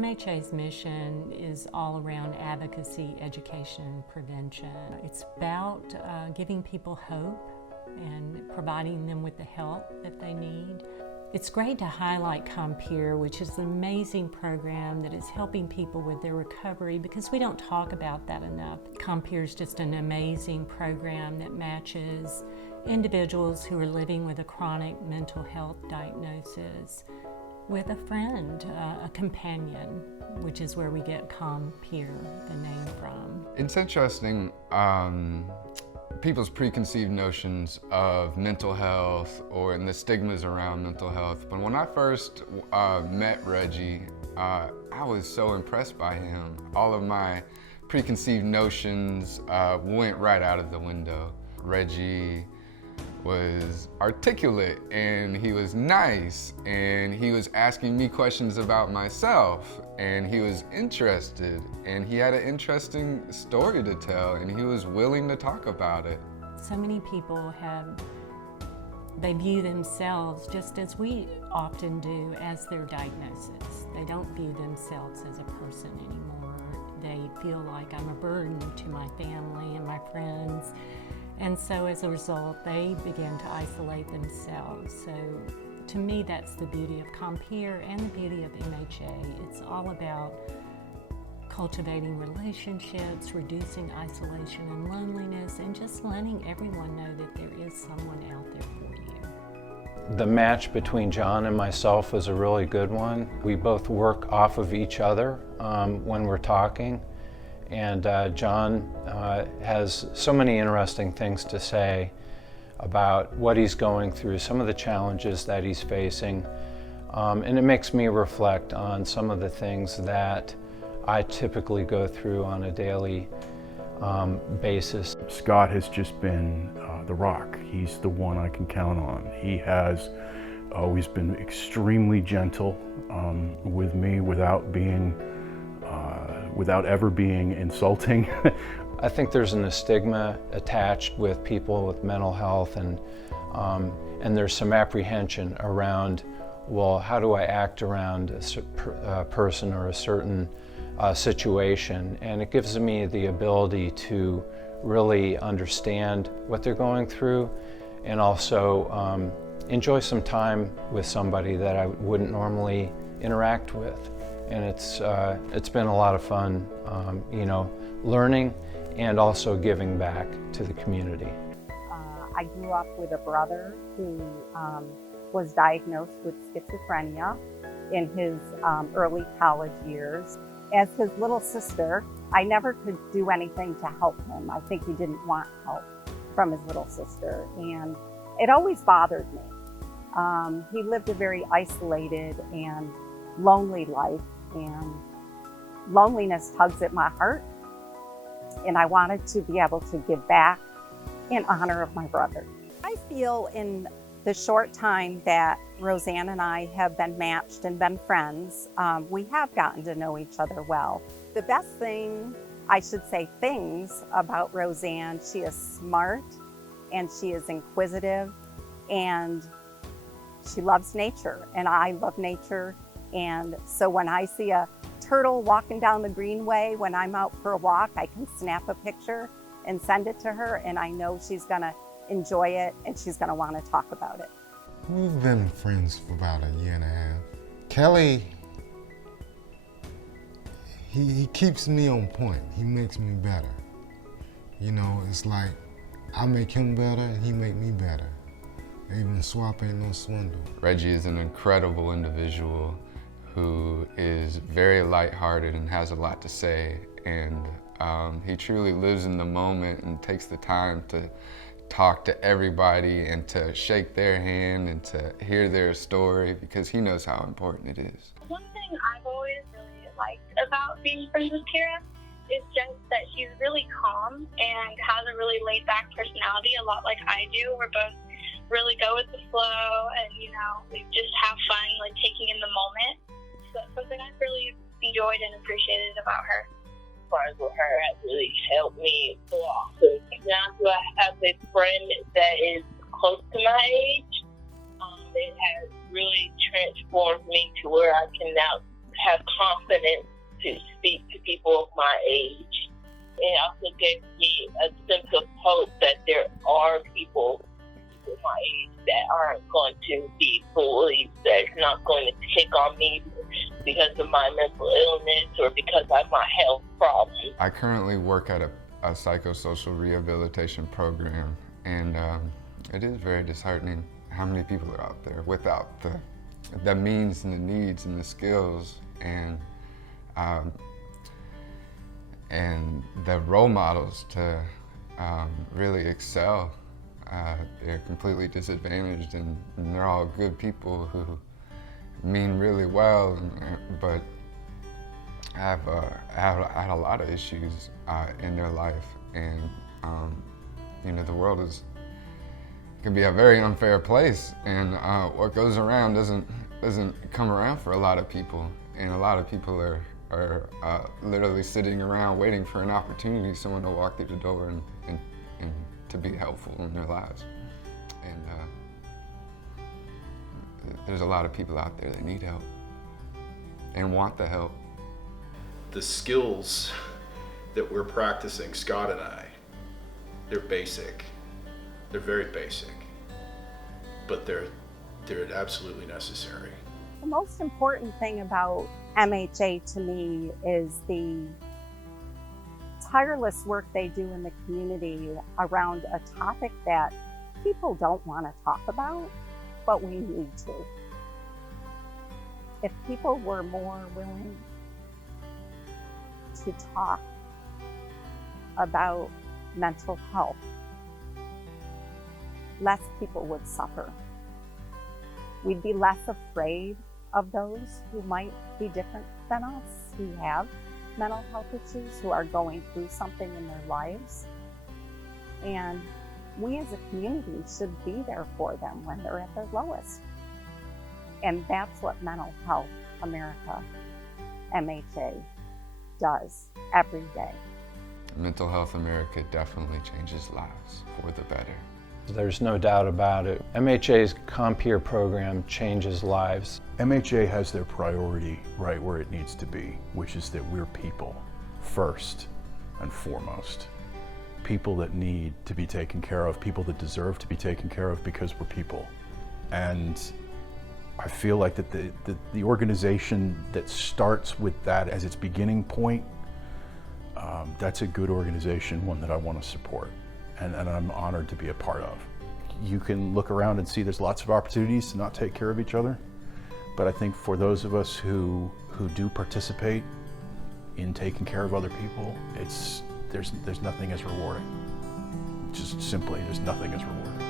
MHA's mission is all around advocacy, education, and prevention. It's about giving people hope and providing them with the help that they need. It's great to highlight Compeer, which is an amazing program that is helping people with their recovery, because we don't talk about that enough. Compeer is just an amazing program that matches individuals who are living with a chronic mental health diagnosis with a friend, a companion, which is where we get Compeer, the name, from. It's interesting, people's preconceived notions of mental health or the stigmas around mental health. But when I first met Reggie, I was so impressed by him. All of my preconceived notions went right out of the window. Reggie was articulate, and he was nice, and he was asking me questions about myself, and he was interested, and he had an interesting story to tell, and he was willing to talk about it. So many people they view themselves just as we often do, as their diagnosis. They don't view themselves as a person anymore. They feel like I'm a burden to my family and my friends. And so as a result, they begin to isolate themselves. So to me, that's the beauty of Compeer and the beauty of MHA. It's all about cultivating relationships, reducing isolation and loneliness, and just letting everyone know that there is someone out there for you. The match between John and myself was a really good one. We both work off of each other when we're talking. And John has so many interesting things to say about what he's going through, some of the challenges that he's facing. And it makes me reflect on some of the things that I typically go through on a daily basis. Scott has just been the rock. He's the one I can count on. He has always been extremely gentle with me without ever being insulting. I think there's a stigma attached with people with mental health, and there's some apprehension around, well, how do I act around a person or a certain situation? And it gives me the ability to really understand what they're going through, and also enjoy some time with somebody that I wouldn't normally interact with. And it's been a lot of fun, learning and also giving back to the community. I grew up with a brother who was diagnosed with schizophrenia in his early college years. As his little sister, I never could do anything to help him. I think he didn't want help from his little sister, and it always bothered me. He lived a very isolated and lonely life, and loneliness tugs at my heart, and I wanted to be able to give back in honor of my brother. I feel in the short time that Roseanne and I have been matched and been friends, we have gotten to know each other well. The best thing, I should say things about Roseanne, she is smart and she is inquisitive and she loves nature, and I love nature. And so when I see a turtle walking down the greenway when I'm out for a walk, I can snap a picture and send it to her, and I know she's gonna enjoy it and she's gonna wanna talk about it. We've been friends for about a year and a half. Kelly, he keeps me on point. He makes me better. You know, it's like I make him better, he make me better. Even swap ain't no swindle. Reggie is an incredible individual who is very lighthearted and has a lot to say, and he truly lives in the moment and takes the time to talk to everybody and to shake their hand and to hear their story, because he knows how important it is. One thing I've always really liked about being friends with Kara is just that she's really calm and has a really laid-back personality, a lot like I do. We're both really go with the flow, and we just have fun, like taking in the moment. So that's something I've really enjoyed and appreciated about her. Friends with her has really helped me along. So now that I have a friend that is close to my age, it has really transformed me to where I can now have confidence to speak to people of my age. It also gave me a sense of hope that there are people my age that aren't going to be bullies, that's not going to pick on me because of my mental illness or because of my health problems. I currently work at a psychosocial rehabilitation program, and it is very disheartening how many people are out there without the means and the needs and the skills and the role models to really excel. They're completely disadvantaged, and they're all good people who mean really well, but have had a lot of issues in their life. And you know, the world can be a very unfair place, and what goes around doesn't come around for a lot of people, and a lot of people are literally sitting around waiting for an opportunity, someone to walk through the door and to be helpful in their lives. And there's a lot of people out there that need help and want the help. The skills that we're practicing, Scott and I, they're basic. They're very basic, but they're absolutely necessary. The most important thing about MHA to me is the tireless work they do in the community around a topic that people don't want to talk about, but we need to. If people were more willing to talk about mental health, less people would suffer. We'd be less afraid of those who might be different than us, who have mental health issues, who are going through something in their lives. And we as a community should be there for them when they're at their lowest. And that's what Mental Health America, MHA, does every day. Mental Health America definitely changes lives for the better. There's no doubt about it. MHA's Compeer program changes lives. MHA has their priority right where it needs to be, which is that we're people first and foremost. People that need to be taken care of, people that deserve to be taken care of because we're people. And I feel like that the organization that starts with that as its beginning point, that's a good organization, one that I want to support. And I'm honored to be a part of. You can look around and see there's lots of opportunities to not take care of each other, but I think for those of us who do participate in taking care of other people, there's nothing as rewarding. Just simply, there's nothing as rewarding.